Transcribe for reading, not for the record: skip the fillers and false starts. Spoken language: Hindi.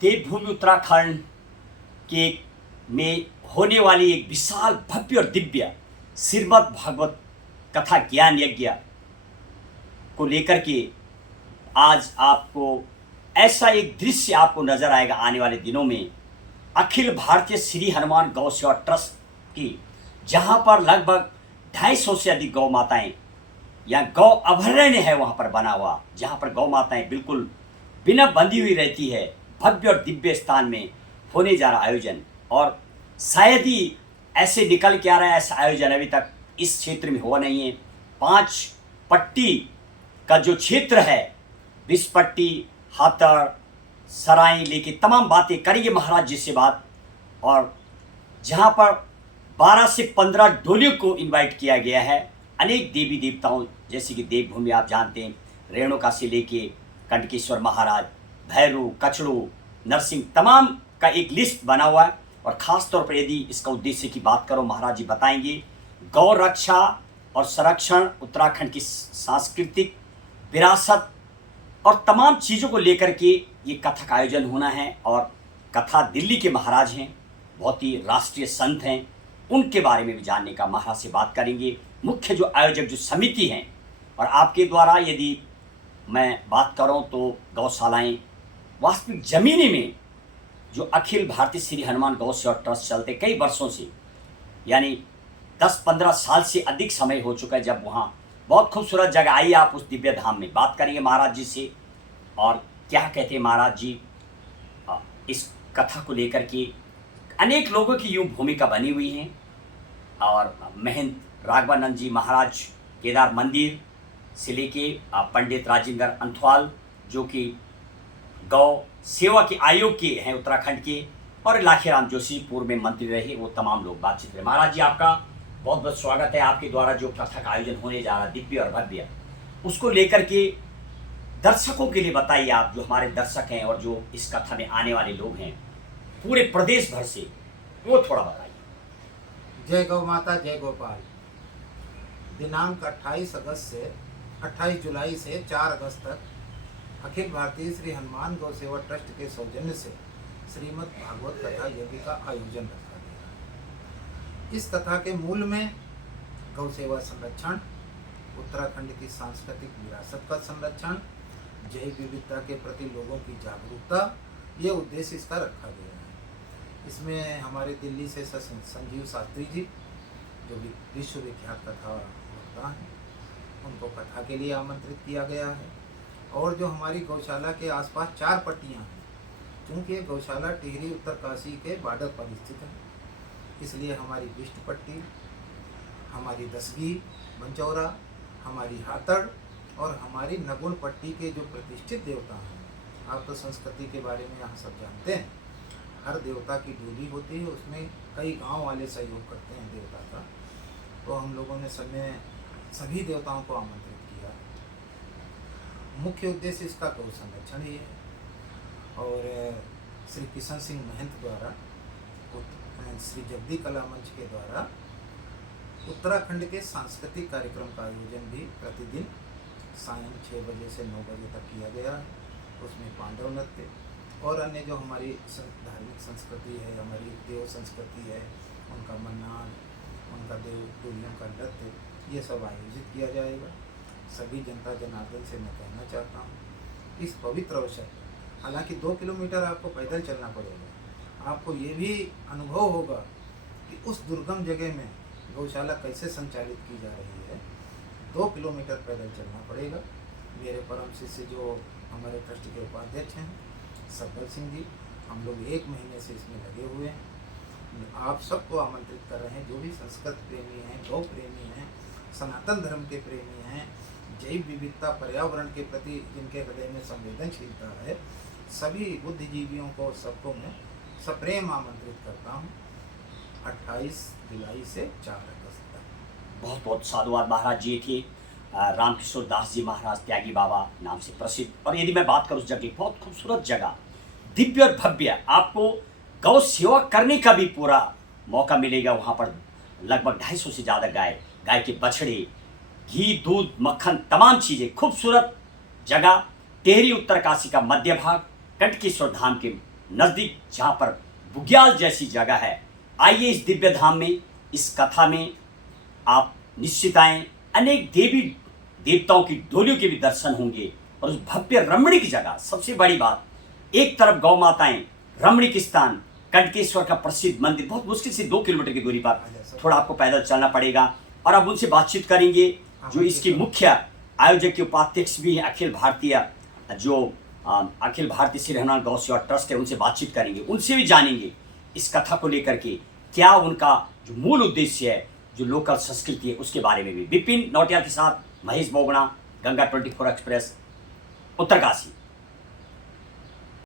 देवभूमि उत्तराखंड के में होने वाली एक विशाल भव्य और दिव्य श्रीमद् भागवत कथा ज्ञान यज्ञ को लेकर के आज आपको ऐसा एक दृश्य आपको नजर आएगा आने वाले दिनों में। अखिल भारतीय श्री हनुमान गौ सेवा ट्रस्ट की, जहां पर लगभग 250 से अधिक गौ माताएं या गौ अभयारण्य है वहां पर बना हुआ, जहां पर गौ माताएं बिल्कुल बिना बंधी हुई रहती है। भव्य और दिव्य स्थान में होने जा रहा आयोजन, और शायद ही ऐसे निकल के आ रहा है, ऐसा आयोजन अभी तक इस क्षेत्र में हुआ नहीं है। 5 पट्टी का जो क्षेत्र है, 20 पट्टी, हाथड़, सराय लेके तमाम बातें करेंगे महाराज जी से बात। और जहां पर 12 से 15 डोलियों को इनवाइट किया गया है। अनेक देवी देवताओं, जैसे कि देवभूमि आप जानते हैं, रेणुका से लेके कंटकेश्वर महाराज, भैरव, कछड़ू, नरसिंह, तमाम का एक लिस्ट बना हुआ है। और ख़ास तौर पर यदि इसका उद्देश्य की बात करो, महाराज जी बताएंगे गौ रक्षा और संरक्षण, उत्तराखंड की सांस्कृतिक विरासत और तमाम चीज़ों को लेकर के ये कथा का आयोजन होना है। और कथा दिल्ली के महाराज हैं, बहुत ही राष्ट्रीय संत हैं, उनके बारे में भी जानने का महाराज से बात करेंगे। मुख्य जो आयोजक जो समिति हैं, और आपके द्वारा यदि मैं बात करूं तो गौशालाएं वास्तविक ज़मीनी में जो अखिल भारतीय श्री हनुमान गौ सेवा ट्रस्ट चलते कई वर्षों से, यानी 10-15 साल से अधिक समय हो चुका है, जब वहाँ बहुत खूबसूरत जगह आई। आप उस दिव्य धाम में बात करेंगे महाराज जी से, और क्या कहते हैं महाराज जी इस कथा को लेकर के। अनेक लोगों की यूँ भूमिका बनी हुई है, और महंत राघवानंद जी महाराज केदार मंदिर से लेके पंडित राजेंद्र अंथवाल, जो कि गौ सेवा के आयोग के हैं उत्तराखंड के, और लाखीराम जोशी पूर्व में मंत्री रहे, वो तमाम लोग बातचीत रहे। महाराज जी आपका बहुत बहुत स्वागत है। आपके द्वारा जो कथा का आयोजन होने जा रहा है दिव्य और भव्य, उसको लेकर के दर्शकों के लिए बताइए, आप जो हमारे दर्शक हैं और जो इस कथा में आने वाले लोग हैं पूरे प्रदेश भर से, वो थोड़ा बताइए। जय गौ माता, जय गोपाल। दिनांक 28 जुलाई से 4 अगस्त तक अखिल भारतीय श्री हनुमान गौ सेवा ट्रस्ट के सौजन्य से श्रीमद् भागवत कथा यज्ञ का आयोजन रखा गया। इस कथा के मूल में गौ सेवा संरक्षण, उत्तराखंड की सांस्कृतिक विरासत का संरक्षण, जैव विविधता के प्रति लोगों की जागरूकता, ये उद्देश्य इसका रखा गया है। इसमें हमारे दिल्ली से संजीव शास्त्री जी, जो विश्वविख्यात कथा वक्ता हैं, उनको कथा के लिए आमंत्रित किया गया है। और जो हमारी गौशाला के आसपास 4 पट्टियाँ हैं, क्योंकि ये गौशाला टिहरी उत्तरकाशी के बॉर्डर पर स्थित है, इसलिए हमारी बिष्ट पट्टी, हमारी दसगी मंचौरा, हमारी हाथड़ और हमारी नगुण पट्टी के जो प्रतिष्ठित देवता हैं, आप तो संस्कृति के बारे में यहाँ सब जानते हैं, हर देवता की डोली होती है, उसमें कई गांव वाले सहयोग करते हैं देवता का। तो हम लोगों ने सभी देवताओं को आमंत्रित किया। मुख्य उद्देश्य इसका गौ संरक्षण ही है। और श्री किशन सिंह महंत द्वारा, श्री जगदी कला मंच के द्वारा उत्तराखंड के सांस्कृतिक कार्यक्रम का आयोजन भी प्रतिदिन सायं 6 बजे से 9 बजे तक किया गया है। उसमें पांडव नृत्य और अन्य जो हमारी धार्मिक संस्कृति है, हमारी देव संस्कृति है, उनका मन्नान, उनका देव डोलियों का नृत्य, ये सब आयोजित किया जाएगा। सभी जनता जनार्दन से मैं कहना चाहता हूँ, इस पवित्र अवसर, हालांकि 2 किलोमीटर आपको पैदल चलना पड़ेगा, आपको ये भी अनुभव होगा कि उस दुर्गम जगह में गौशाला कैसे संचालित की जा रही है। 2 किलोमीटर पैदल चलना पड़ेगा। मेरे परम शिष्य जो हमारे ट्रस्ट के उपाध्यक्ष हैं सब्बल सिंह जी, हम लोग 1 महीने से इसमें लगे हुए हैं। आप सबको आमंत्रित कर रहे हैं, जो भी संस्कृत प्रेमी हैं, गौ प्रेमी हैं, सनातन धर्म के प्रेमी हैं, जैव विविधता पर्यावरण के प्रति जिनके हृदय में संवेदनशीलता है, सभी बुद्धिजीवियों को सबको मैं सप्रेम आमंत्रित करता हूँ 28 जुलाई से 4 अगस्त तक। बहुत बहुत साधुवाद महाराज जी थे। रामकिशोर दास जी महाराज त्यागी बाबा नाम से प्रसिद्ध। और यदि मैं बात करूँ उस जगह, बहुत खूबसूरत जगह, दिव्य और भव्य, आपको गौ सेवा करने का भी पूरा मौका मिलेगा। वहाँ पर लगभग 250 से ज़्यादा गाय के बछड़े, घी, दूध, मक्खन, तमाम चीज़ें, खूबसूरत जगह। टिहरी उत्तरकाशी का मध्य भाग, कंटकेश्वर धाम के नज़दीक, जहाँ पर बुग्याल जैसी जगह है। आइए इस दिव्य धाम में, इस कथा में आप निश्चित आएँ। अनेक देवी देवताओं की डोलियों के भी दर्शन होंगे और उस भव्य रमणीक जगह, सबसे बड़ी बात, एक तरफ गौ माताएं, रमणीक स्थान, कटकेश्वर का प्रसिद्ध मंदिर, बहुत मुश्किल से 2 किलोमीटर की दूरी पर, थोड़ा आपको पैदल चलना पड़ेगा। और अब उनसे बातचीत करेंगे जो इसकी मुख्य आयोजक के उपाध्यक्ष भी हैं, अखिल भारतीय श्री हनुमान गौ सेवा ट्रस्ट है, उनसे बातचीत करेंगे, उनसे भी जानेंगे इस कथा को लेकर के क्या उनका जो मूल उद्देश्य है, जो लोकल संस्कृति है, उसके बारे में भी। विपिन नौटियाल के साथ महेश बोगड़ा, गंगा 24 एक्सप्रेस, उत्तरकाशी।